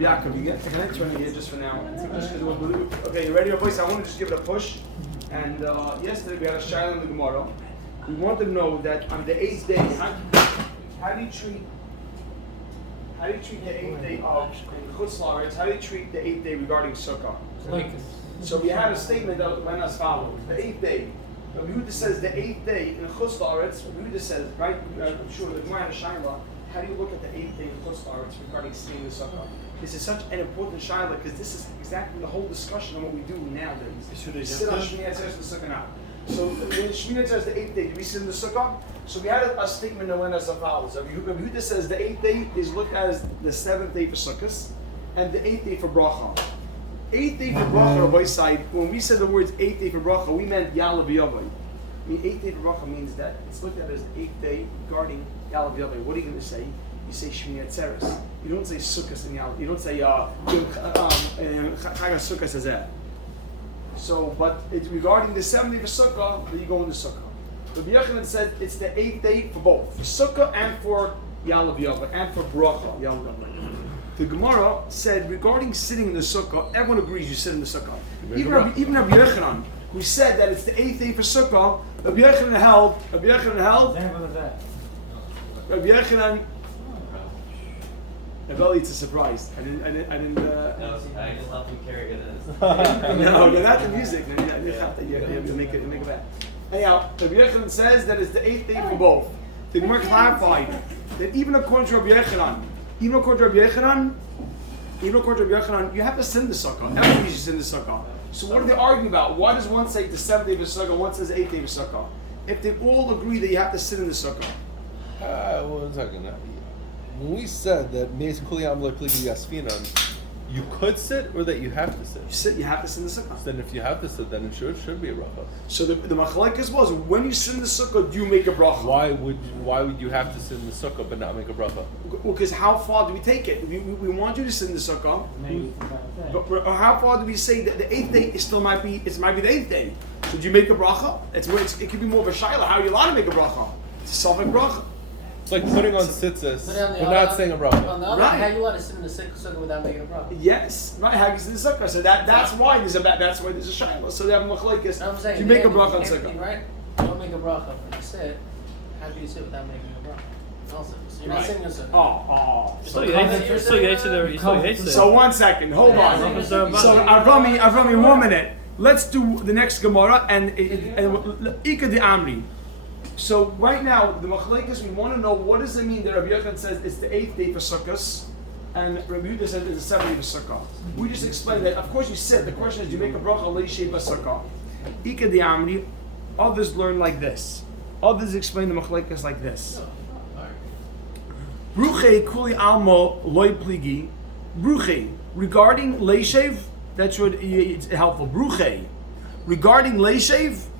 Yaakov, can I turn it here just for now? Okay, you ready, Rabbi? I want to just give it a push. And yesterday we had a shaila in the Gemara. We wanted to know that on the 8th day, how do you treat the 8th day of Chutz La'aretz? How do you treat the 8th day regarding Sukkah? So we had a statement that went as follows: the 8th day. Rabbi Yehuda says the 8th day in Chutz La'aretz. Rabbi Yehuda says, right? I'm sure the Gemara had a shaila. How do you look at the 8th day in Chutz La'aretz regarding sitting the Sukkah? This is such an important shaila because this is exactly the whole discussion on what we do nowadays. We sit on Shmini Atzeres the Sukkah now. So when Shmini Atzeres the 8th day, do we sit in the Sukkah? So we had a statement that went as follows. Rabbi Yehuda says the 8th day is looked at as the 7th day for Sukkot and the 8th day for Bracha. 8th day for Bracha, Rabbi side, when we said the words 8th day for Bracha, we meant Yalav Yavai. I mean, 8th day for Bracha means that it's looked at as the 8th day regarding Yalav Yavai. What are you going to say? You say Shmini Atzeres. You don't say Sukkot in Yalav. You don't say Chag Sukkot says that. So, but it's regarding the 7th day for Sukkah, that you go in the Sukkah. Rabbi Yochanan said it's the 8th day for both, for Sukkah and for Yalav Yavai, and for Bracha, Yalav Yavai. The Gemara said regarding sitting in the Sukkah, everyone agrees you sit in the Sukkah. Even Rabbi Yochanan, who said that it's the 8th day for Sukkah, Rabbi Yochanan held. Rabbi Yochanan. Well, it's a surprise. I didn't. No, I just helped him carry it. No, not the music. You make it bad. Anyhow, Rabbi Yochanan says that it's the 8th day for both. The Gemara clarified that even according to Rabbi Yochanan, you have to sit in the Sukkah. Everybody should sit in the Sukkah. So what are they arguing about? Why does one say the 7th day for Sukkah, one says 8th day for Sukkah? If they all agree that you have to sit in the Sukkah. One second. When we said that you could sit or that you have to sit? You have to sit in the Sukkah. So then if you have to sit, then it should be a bracha. So the machlekes was, when you sit in the Sukkah, do you make a bracha? Why would you have to sit in the Sukkah but not make a bracha? Well, because how far do we take it? We want you to sit in the Sukkah. But how far do we say that the 8th day might be the 8th day? So do you make a bracha? It could be more of a shayla. How are you allowed to make a bracha? It's a Safek bracha. It's like putting on tzitzis, but not saying a bracha. On the other hand, how you want to sit in the sukkah without making a bracha? Yes, right. How you sit in the sukkah? So that's why there's a shayla. So they have machlekes. Do you make a bracha on sukkah? Right? Don't make a bracha. When you sit, how do you sit without making a bracha? Also, so you're not sitting in the sukkah. So 1 second, hold on. So Avrami, 1 minute. Let's do the next Gemara and Ika de Amri. So right now, the machlekes, we want to know what does it mean that Rabbi Yochanan says it's the 8th day for Sukkot, and Rabbi Yehuda says it's the 7th day for Sukkah. We just explained that. Of course, you said the question is, do you make a bracha leishei b'Sukkah? Ika de Amri. Others learn like this. Others explain the machlekes like this. Bruchei kuli almo loy pligi. Bruchei regarding leishev. That's what it's helpful. Bruchei regarding leishev.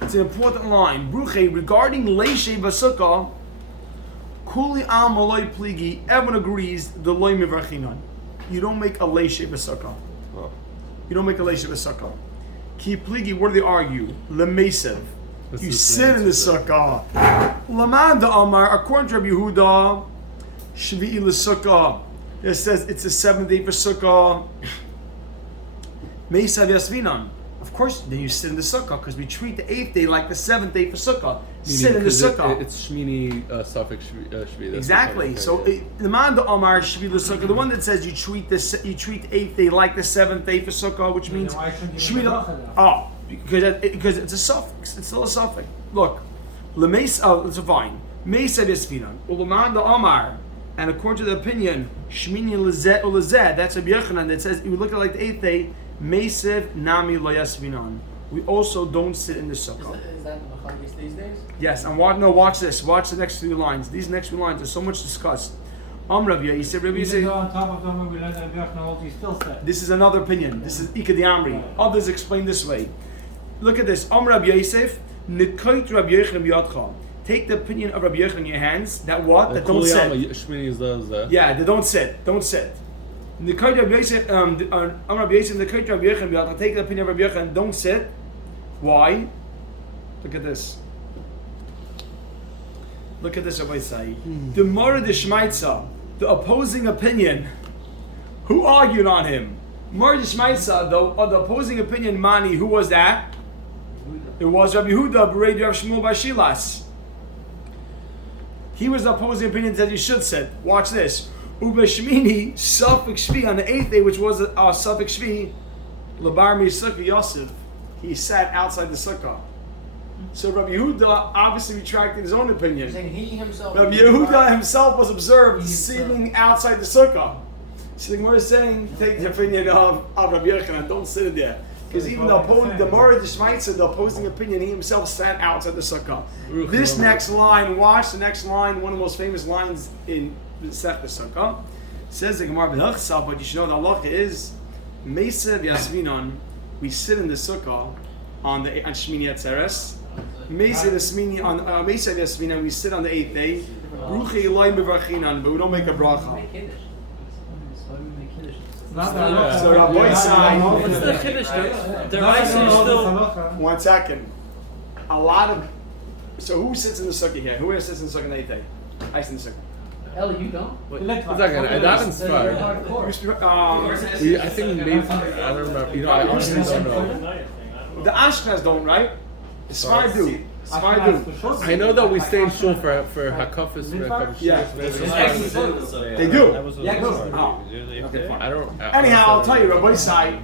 It's an important line. Bruche, regarding Leishe Basukah, Kuli Al Maloi Pligi, everyone agrees the Loi Mivarchinan. You don't make a Leishe Basukah. You don't make a Leishe Basukah. Ki Pligi, what do they argue? Lemesev. You sit in the Sukkah. Lamanda Amar, according to Rabbi Yehuda, Shvi'i L'Sukkah. It says it's the 7th day for Sukkah. Meisav Yasvinan. Of course, then you sit in the Sukkah because we treat the 8th day like the 7th day for Sukkah. Sit in the Sukkah. It's Shmini Safek Shvi. Exactly. So the man the Omar Shvi the Sukkah, the one that says you treat the 8th day like the 7th day for Sukkah, which means Shvi. Because it's a suffix. It's still a suffix. Look, it's fine. Meisa Vesfinan. Ulaman the Omar. And according to the opinion, Shmini Lezet or Lezet, that's a Yochanan that says you look at it like the 8th day. Mesev nami loyasvinan. We also don't sit in the sukkah. Is that the machlokes these days? Yes, and watch this. Watch the next few lines. These next few lines are so much discussed. Rav Yosef, on top of them, we let Rabbi Yochanan still said. This is another opinion. This is Ika de Amri. Others explain this way. Look at this. Rav Yosef, Nikoit Rabbi Yochanan b'yadcha. Take the opinion of Rabbi Yochanan in your hands. That what? That don't sit. Yeah, they don't sit. Don't sit. The Rabbi Yosef, Rabbi Yosef, the Rabbi Yochanan, take the opinion of Rabbi Yochanan, don't sit. Why? Look at this. Look at this, Rabbi Say. The Mora de Shmaitza, the opposing opinion Who argued on him? Mordech Maitza, the opposing opinion, Mani, who was that? It was Rabbi Yehuda, Berei Rav Shmuel Bar Shilas. He was the opposing opinion that you should sit. Watch this. Ube Shmini, Safek Shvi, on the 8th day, which was Safek Shvi, Labar Misukah Yosef, he sat outside the sukkah. So Rabbi Yehuda obviously retracted his own opinion. Saying he himself. Rabbi Yehuda himself was observed sitting outside the sukkah. So the Gemara is saying, take the opinion of Rabbi Yochanan, don't sit in there. Because even the Mordech Maitza, the opposing opinion, he himself sat outside the sukkah. This next line, watch the next line, one of the most famous lines in Sech the Sukkah. Says the Gemara, but you should know the halacha is, Meisa v'yasminon, we sit in the sukkah on Shmini Atzeres. Meisa v'yasminon, we sit on the 8th day. Bruchei Eloi mevarchinan, but we don't make a bracha. So Rabbi Sai, What's the Kiddush? The rice is still. 1 second. A lot of. So who sits in the sukkah here? Who here sits in the sukkah on the 8th day? I sit in the sukkah. Ellie, you don't? One second, I'm not inspired. I think maybe, I don't remember, I honestly don't know. The Ashkenaz don't, right? The Sfar do. Sfar do. I know that we stay in shul for Hakafis. Yeah. They do. Oh. Okay, fine. I don't. Anyhow, I'll tell you, Rabbi Sai,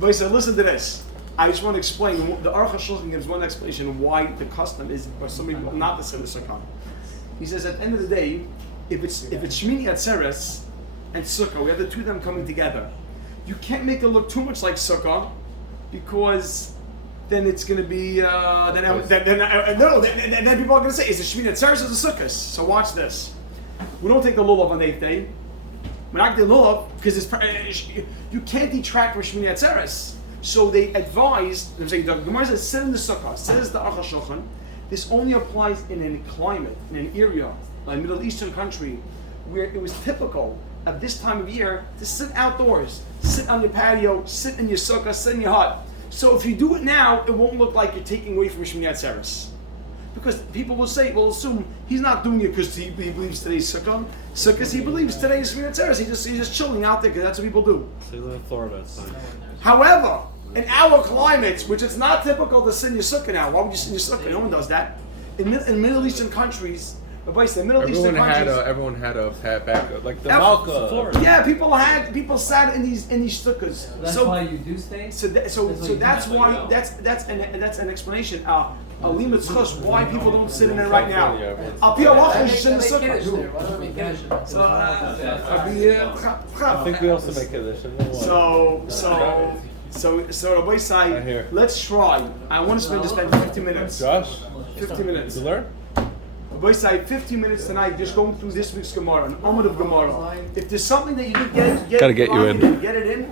listen to this. I just want to explain. The Aruch HaShulchan gives one explanation why the custom is for somebody not to sit in the sukkah. He says at the end of the day, if it's Shmini Atzeres and Sukkah, we have the two of them coming together. You can't make it look too much like Sukkah because then it's going to be then people are going to say, is it Shmini Atzeres or the Sukkah? So watch this. We don't take the lulav on the 8th day. We're not going to lulav because you can't detract from Shmini Atzeres. So they advised. They're saying the Gemara says sit in the Sukkah. Says the Aruch HaShulchan. This only applies in a climate, in an area, like a Middle Eastern country, where it was typical at this time of year to sit outdoors, sit on your patio, sit in your sukkah, sit in your hut. So if you do it now, it won't look like you're taking away from Shmini Atzeres. Because people will assume he's not doing it because he believes today's sukkah. Sukkah, he believes today's Shmini Atzeres. He's just chilling out there because that's what people do. So you live in Florida, it's fine. However, in our climates, which it's not typical to sit in your sukkah now. Why would you sit in your sukkah? No one does that. In Middle Eastern countries, everyone had a pat back, like the Malka. Yeah, people sat in these sukkahs. That's why you do stay. So that's why that's an explanation. Limit why people don't sit in there right now. Al pi halach you should sit in the sukkah. I think we also make Kiddush. So Rabbi Sai, let's try. I want to spend 50 minutes. Josh, 50 minutes. To learn? Rabbi Sai, 50 minutes tonight just going through this week's Gemara, an Amud of Gemara. If there's something that you didn't get Gotta get you in. Get it in.